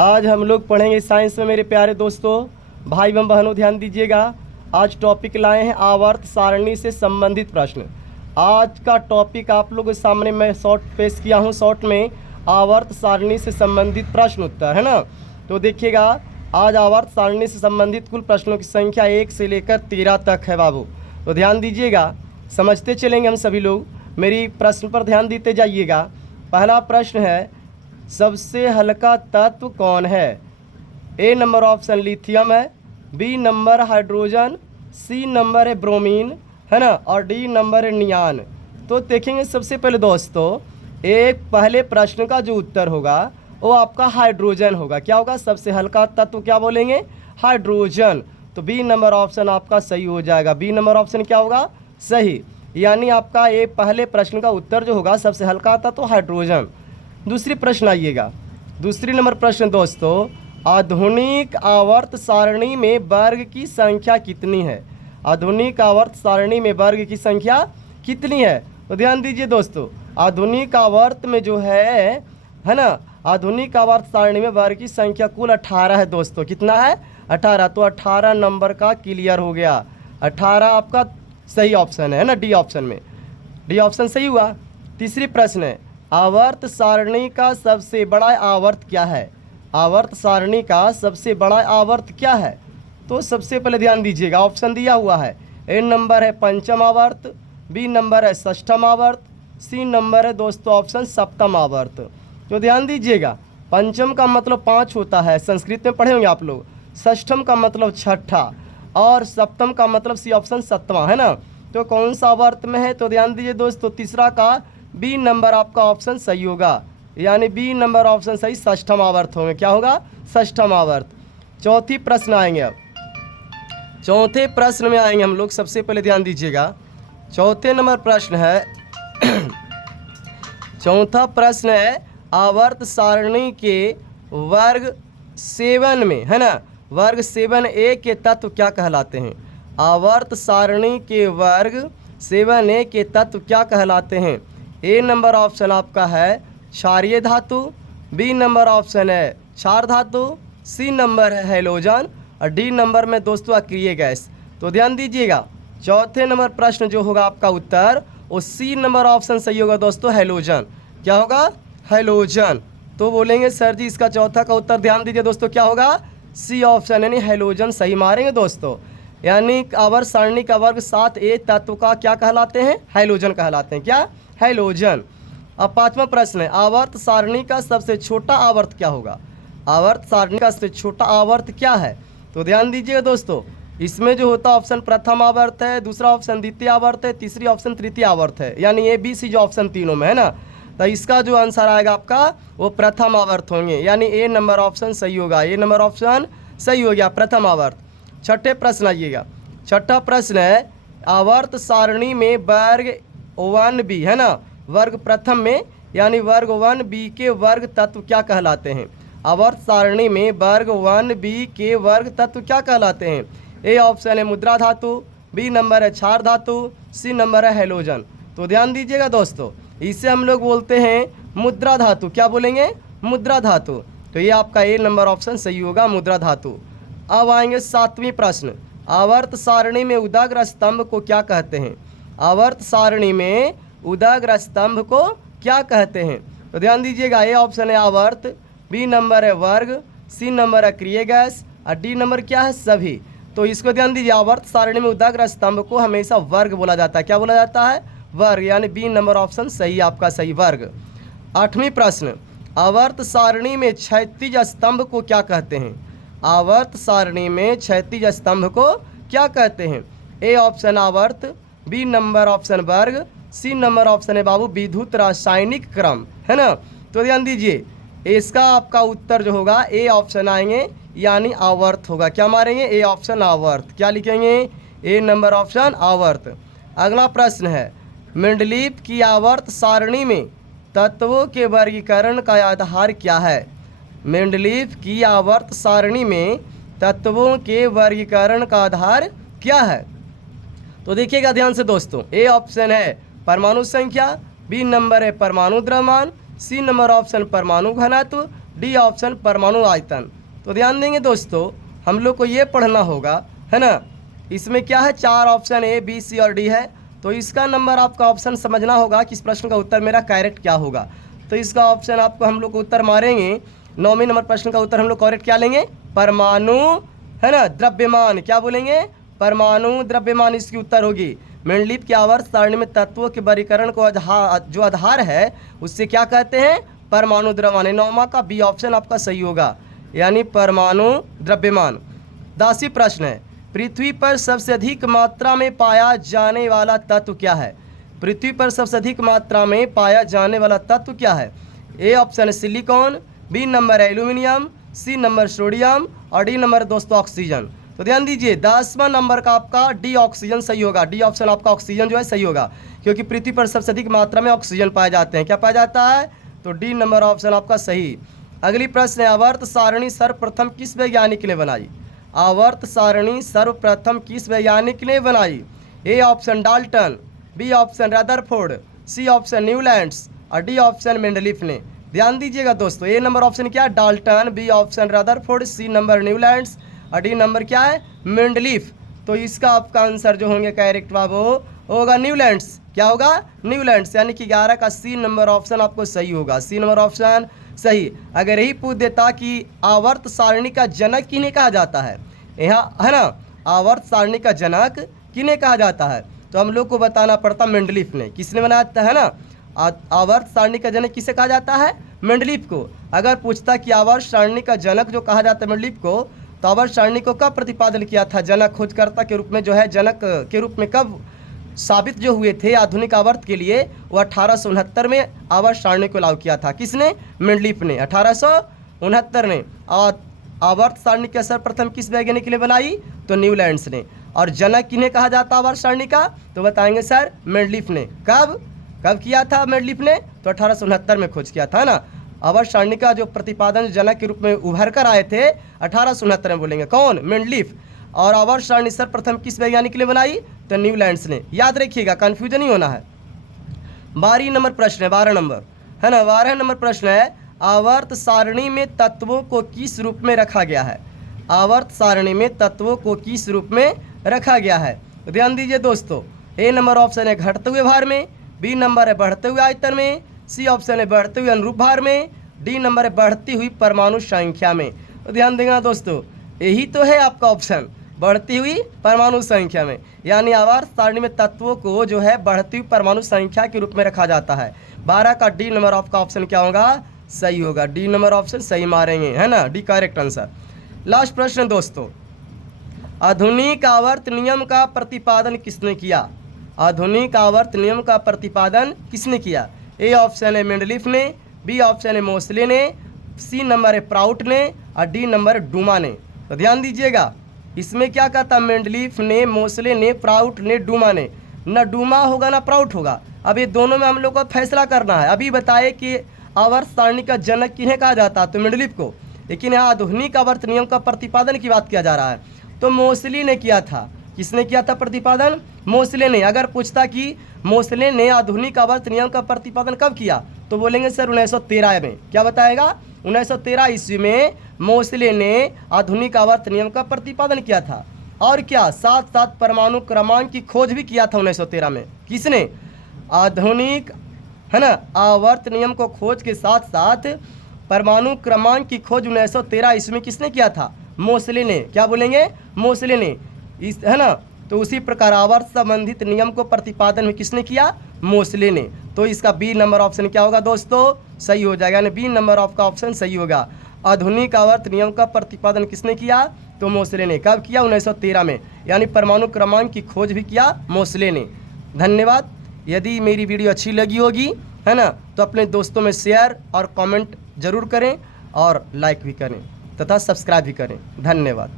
आज हम लोग पढ़ेंगे साइंस में मेरे प्यारे दोस्तों, भाई एवं बहनों ध्यान दीजिएगा। आज टॉपिक लाए हैं आवर्त सारणी से संबंधित प्रश्न। आज का टॉपिक आप लोगों के सामने मैं शॉर्ट पेश किया हूं, शॉर्ट में आवर्त सारणी से संबंधित प्रश्न उत्तर, है ना। तो देखिएगा, आज आवर्त सारणी से संबंधित कुल प्रश्नों की संख्या 1 से लेकर 13 तक है बाबू। तो ध्यान दीजिएगा, समझते चलेंगे हम सभी लोग। मेरी प्रश्न पर ध्यान देते जाइएगा। पहला प्रश्न है, सबसे हल्का तत्व कौन है? ए नंबर ऑप्शन लिथियम है, B number hydrogen, C number है ब्रोमीन, है ना, और डी नंबर है नियान। तो देखेंगे सबसे पहले दोस्तों, एक पहले प्रश्न का जो उत्तर होगा वो आपका हाइड्रोजन होगा। क्या होगा? सबसे हल्का तत्व क्या बोलेंगे? हाइड्रोजन। तो बी नंबर ऑप्शन आपका सही हो जाएगा। बी नंबर ऑप्शन क्या होगा? सही। यानी आपका ये पहले प्रश्न का उत्तर जो होगा सबसे हल्का तत्व हाइड्रोजन। दूसरी प्रश्न आइएगा, दूसरी नंबर प्रश्न दोस्तों, आधुनिक आवर्त सारणी में वर्ग की संख्या कितनी है? आधुनिक आवर्त सारणी में वर्ग की संख्या कितनी है? तो ध्यान दीजिए दोस्तों, आधुनिक आवर्त में जो है ना, आधुनिक आवर्त सारणी में वर्ग की संख्या कुल 18 है दोस्तों। कितना है? 18। तो 18 नंबर का क्लियर हो गया। 18 आपका सही ऑप्शन है ना, डी ऑप्शन में। डी ऑप्शन सही हुआ। तीसरी प्रश्न है, आवर्त सारणी का सबसे बड़ा आवर्त क्या है? आवर्त सारणी का सबसे बड़ा आवर्त क्या है? तो सबसे पहले ध्यान दीजिएगा, ऑप्शन दिया हुआ है। ए नंबर है पंचम आवर्त, बी नंबर है षष्ठम आवर्त, सी नंबर है दोस्तों ऑप्शन सप्तम आवर्त। तो ध्यान दीजिएगा, पंचम का मतलब 5 होता है, संस्कृत में पढ़े होंगे आप लोग। षष्ठम का मतलब छठा, और सप्तम का मतलब सी ऑप्शन 7वां, है ना। तो कौन सा आवर्त में है? तो ध्यान दीजिए दोस्तों, तीसरा का बी नंबर आपका ऑप्शन सही होगा। यानी बी नंबर ऑप्शन सही, षष्ठम आवर्त होंगे। क्या होगा? षष्ठम आवर्त। चौथी प्रश्न आएंगे। अब चौथे प्रश्न में आएंगे हम लोग। सबसे पहले ध्यान दीजिएगा, चौथे नंबर प्रश्न है चौथा प्रश्न है, आवर्त सारणी के वर्ग 7 में, है ना, वर्ग 7A के तत्व क्या कहलाते हैं? आवर्त सारणी के वर्ग 7A के तत्व क्या कहलाते हैं? ए नंबर ऑप्शन आपका है क्षारीय धातु, बी नंबर ऑप्शन है क्षार धातु, सी नंबर है हैलोजन, और डी नंबर में दोस्तों अक्रिय गैस। तो ध्यान दीजिएगा, चौथे नंबर प्रश्न जो होगा आपका उत्तर वो सी नंबर ऑप्शन सही होगा दोस्तों, हैलोजन। क्या होगा? हैलोजन। तो बोलेंगे सर जी इसका चौथा का उत्तर ध्यान दीजिए दोस्तों, क्या होगा? सी ऑप्शन, यानी हैलोजन सही मारेंगे दोस्तों। यानी आवर्त सारणी का वर्ग 7A तत्व का क्या कहलाते हैं? हैलोजन कहलाते हैं। क्या? हैलोजन। अब पांचवा प्रश्न है, आवर्त सारणी का सबसे छोटा आवर्त क्या होगा? आवर्त सारणी का सबसे छोटा आवर्त क्या है? तो ध्यान दीजिएगा दोस्तों, इसमें जो होता ऑप्शन प्रथम आवर्त है, दूसरा ऑप्शन द्वितीय आवर्त है, तीसरी ऑप्शन तृतीय आवर्त है। यानी ए बी सी जो ऑप्शन तीनों में है ना, तो इसका जो आंसर आएगा आपका वो प्रथम आवर्त होंगे। यानी ए नंबर ऑप्शन सही होगा। ए नंबर ऑप्शन सही हो गया, प्रथम आवर्त। छठे प्रश्न आइएगा, छठा प्रश्न है, आवर्त सारणी में वर्ग 1B, है ना, वर्ग प्रथम में, यानी वर्ग 1B के वर्ग तत्व क्या कहलाते हैं? आवर्त सारणी में वर्ग 1B के वर्ग तत्व क्या कहलाते हैं? ए ऑप्शन है मुद्रा धातु, बी नंबर है क्षार धातु, सी नंबर है हैलोजन। तो ध्यान दीजिएगा दोस्तों, इसे हम लोग बोलते हैं मुद्रा धातु। क्या बोलेंगे? मुद्रा धातु। तो ये आपका ए नंबर ऑप्शन सही होगा, मुद्रा धातु। अब आएंगे सातवीं प्रश्न, आवर्त सारणी में उदाग्र स्तंभ को क्या कहते हैं? आवर्त सारणी में उदाग्र स्तंभ को क्या कहते हैं? तो ध्यान दीजिएगा, ए ऑप्शन है आवर्त, बी नंबर है वर्ग, सी नंबर है अक्रिय गैस, और डी नंबर क्या है? सभी। तो इसको ध्यान दीजिए, आवर्त सारणी में उदाग्र स्तंभ को हमेशा वर्ग बोला जाता है। क्या बोला जाता है? वर्ग। यानी बी नंबर ऑप्शन सही, आपका सही, वर्ग। आठवीं प्रश्न, आवर्त सारणी में क्षैतिज स्तंभ को क्या कहते हैं? आवर्त सारणी में क्षैतिज स्तंभ को क्या कहते हैं? ए ऑप्शन आवर्त, बी नंबर ऑप्शन वर्ग, सी नंबर ऑप्शन है बाबू विद्युत रासायनिक क्रम, है ना। तो ध्यान दीजिए, इसका आपका उत्तर जो होगा ए ऑप्शन आएंगे, यानी आवर्त होगा। क्या मारेंगे? ए ऑप्शन आवर्त। क्या लिखेंगे? ए नंबर ऑप्शन आवर्त। अगला प्रश्न है, मेंडलीव की आवर्त सारणी में तत्वों के वर्गीकरण का आधार क्या है? मेंडलीव की आवर्त सारणी में तत्वों के वर्गीकरण का आधार क्या है? तो देखिएगा ध्यान से दोस्तों, ए ऑप्शन है परमाणु संख्या, बी नंबर है परमाणु द्रव्यमान, सी नंबर ऑप्शन परमाणु घनत्व, डी ऑप्शन परमाणु आयतन। तो ध्यान देंगे दोस्तों, हम लोग को ये पढ़ना होगा, है ना। इसमें क्या है, 4 ऑप्शन ए बी सी और डी है। तो इसका नंबर आपका ऑप्शन समझना होगा कि इस प्रश्न का उत्तर मेरा करेक्ट क्या होगा। तो इसका ऑप्शन आपको हम लोग को उत्तर मारेंगे, 9वें नंबर प्रश्न का उत्तर हम लोग करेक्ट क्या लेंगे, परमाणु, है ना, द्रव्यमान। क्या बोलेंगे, परमाणु द्रव्यमान इसकी उत्तर होगी। मेंडलीफ की आवर्त सारणी में तत्वों के वर्गीकरण को जो आधार है उससे क्या कहते हैं, परमाणु द्रव्यमान। 9वां का बी ऑप्शन आपका सही होगा, यानी परमाणु द्रव्यमान। 10वां प्रश्न है, पृथ्वी पर सबसे अधिक मात्रा में पाया जाने वाला तत्व क्या है। पृथ्वी पर सबसे अधिक मात्रा में पाया जाने वाला तत्व क्या है। ए ऑप्शन है सिलिकॉन, बी नंबर है एल्यूमिनियम, सी नंबर सोडियम और डी नंबर दोस्तों ऑक्सीजन। तो ध्यान दीजिए, 10वां नंबर का आपका डी ऑक्सीजन सही होगा। डी ऑप्शन आपका ऑक्सीजन जो है सही होगा, क्योंकि पृथ्वी पर सबसे अधिक मात्रा में ऑक्सीजन पाए जाते हैं। क्या पाया जाता है, तो डी नंबर ऑप्शन आपका सही। अगली प्रश्न है, आवर्त सारणी सर्वप्रथम किस वैज्ञानिक ने बनाई। आवर्त सारणी सर्वप्रथम किस वैज्ञानिक ने बनाई। A option Dalton, B option Rutherford, C option Newlands और डी ऑप्शन मेंडलीफ ने। ध्यान दीजिएगा दोस्तों, ए नंबर ऑप्शन क्या है, Dalton, B option Rutherford, C number Newlands और डी नंबर क्या है, मेंडलीफ। तो इसका आपका आंसर जो होंगे करेक्ट वो होगा न्यूलैंड्स। क्या होगा, न्यूलैंड्स, यानी कि 11 का सी नंबर ऑप्शन आपको सही होगा। सी नंबर ऑप्शन सही। अगर यही पूछ देता कि आवर्त सारणी का जनक किन्हें कहा जाता है, यहाँ है ना, आवर्त सारणी का जनक किन्हें कहा जाता है, तो हम लोग को बताना पड़ता मेंडलीफ ने। किसने बनाया है ना, आवर्त सारणी का जनक किसे कहा जाता है, मेंडलीफ को। अगर पूछता कि आवर्त सारणी का जनक जो कहा जाता है मेंडलीफ को, तो आवर्त सारणी को कब प्रतिपादन किया था, जनक खोजकर्ता के रूप में जो है, जनक के रूप में कब साबित जो हुए थे आधुनिक आवर्त के लिए, वो 1869 में आवर्त सारणी को लागू किया था। किसने, मेंडलीफ ने, 1869 ने। और आवर्त सारणी का सर्वप्रथम किस वैज्ञानिक ने बनाई, तो न्यूलैंड्स ने। और जनक किन्हें कहा जाता आवर्त सारणी का, तो बताएंगे सर मेंडलीफ ने। कब किया था मेंडलीफ ने, तो 1869 में खोज किया था ना। आवर्त सारणी का जो प्रतिपादन जनक के रूप में उभर कर आए थे 1869 में, बोलेंगे कौन, मेंडलीफ। और आवर्त सारणी सर्वप्रथम किस वैज्ञानिक ने बनाई, तो न्यूलैंड्स ने। याद रखिएगा, कन्फ्यूजन नहीं होना है। 12 नंबर प्रश्न है, 12 नंबर है ना, 12 नंबर प्रश्न है, आवर्त सारणी में तत्वों को किस रूप में रखा गया है। आवर्त सारणी में तत्वों को किस रूप में रखा गया है। तो ध्यान दीजिए दोस्तों, ए नंबर ऑप्शन है घटते हुए भार में, बी नंबर है बढ़ते हुए आयतन में, सी ऑप्शन है बढ़ते हुए अनुरूप भार में, डी नंबर है बढ़ती हुई परमाणु संख्या में। तो ध्यान देना दोस्तों, यही तो है आपका ऑप्शन, बढ़ती हुई परमाणु संख्या में। यानी आवर्त सारणी में तत्वों को जो है बढ़ती हुई परमाणु संख्या के रूप में रखा जाता है। 12 का डी नंबर आपका ऑप्शन क्या होगा, सही होगा। डी नंबर ऑप्शन सही मारेंगे, है ना, डी करेक्ट आंसर। लास्ट प्रश्न दोस्तों, आधुनिक आवर्त नियम का प्रतिपादन किसने किया। आधुनिक आवर्त नियम का प्रतिपादन किसने किया। ए ऑप्शन है मेंडलीफ ने, बी ऑप्शन है मोसले ने, सी नंबर है प्राउट ने और डी नंबर है डूमा ने। तो ध्यान दीजिएगा, इसमें क्या कहता, मेंडलीफ ने, मोसले ने, प्राउट ने, डूमा ने। न डूमा होगा ना प्राउट होगा। अब ये दोनों में हम लोग को फैसला करना है। अभी बताए कि आवर्त सारणी का जनक किन्हें कहा जाता है, तो मेंडलीफ को। लेकिन यहाँ आधुनिक आवर्त नियम का प्रतिपादन की बात किया जा रहा है, तो मोसले ने किया था। किसने किया था प्रतिपादन, मोसले ने। अगर पूछता कि मोसले ने आधुनिक आवर्त नियम का प्रतिपादन कब किया, तो बोलेंगे सर 1913 में। क्या बताएगा, 1913 ईस्वी में मोसले ने आधुनिक आवर्त नियम का प्रतिपादन किया था। और क्या, साथ साथ परमाणु क्रमांक की खोज भी किया था 1913 में। किसने, आधुनिक, है ना, आवर्त नियम को खोज के साथ साथ परमाणु क्रमांक की खोज 1913 ईस्वी में किसने किया था, मोसले ने। क्या बोलेंगे, मोसले ने, इस, है ना। तो उसी प्रकार आवर्त संबंधित नियम को प्रतिपादन में किसने किया, मोसले ने। तो इसका बी नंबर ऑप्शन क्या होगा दोस्तों, सही हो जाएगा, यानी बी नंबर आपका ऑप्शन सही होगा। आधुनिक आवर्त नियम का प्रतिपादन किसने किया, तो मोसले ने। कब किया, 1913 में, यानी परमाणु क्रमांक की खोज भी किया मोसले ने। धन्यवाद। यदि मेरी वीडियो अच्छी लगी होगी, है ना, तो अपने दोस्तों में शेयर और कमेंट जरूर करें और लाइक भी करें तथा सब्सक्राइब भी करें। धन्यवाद।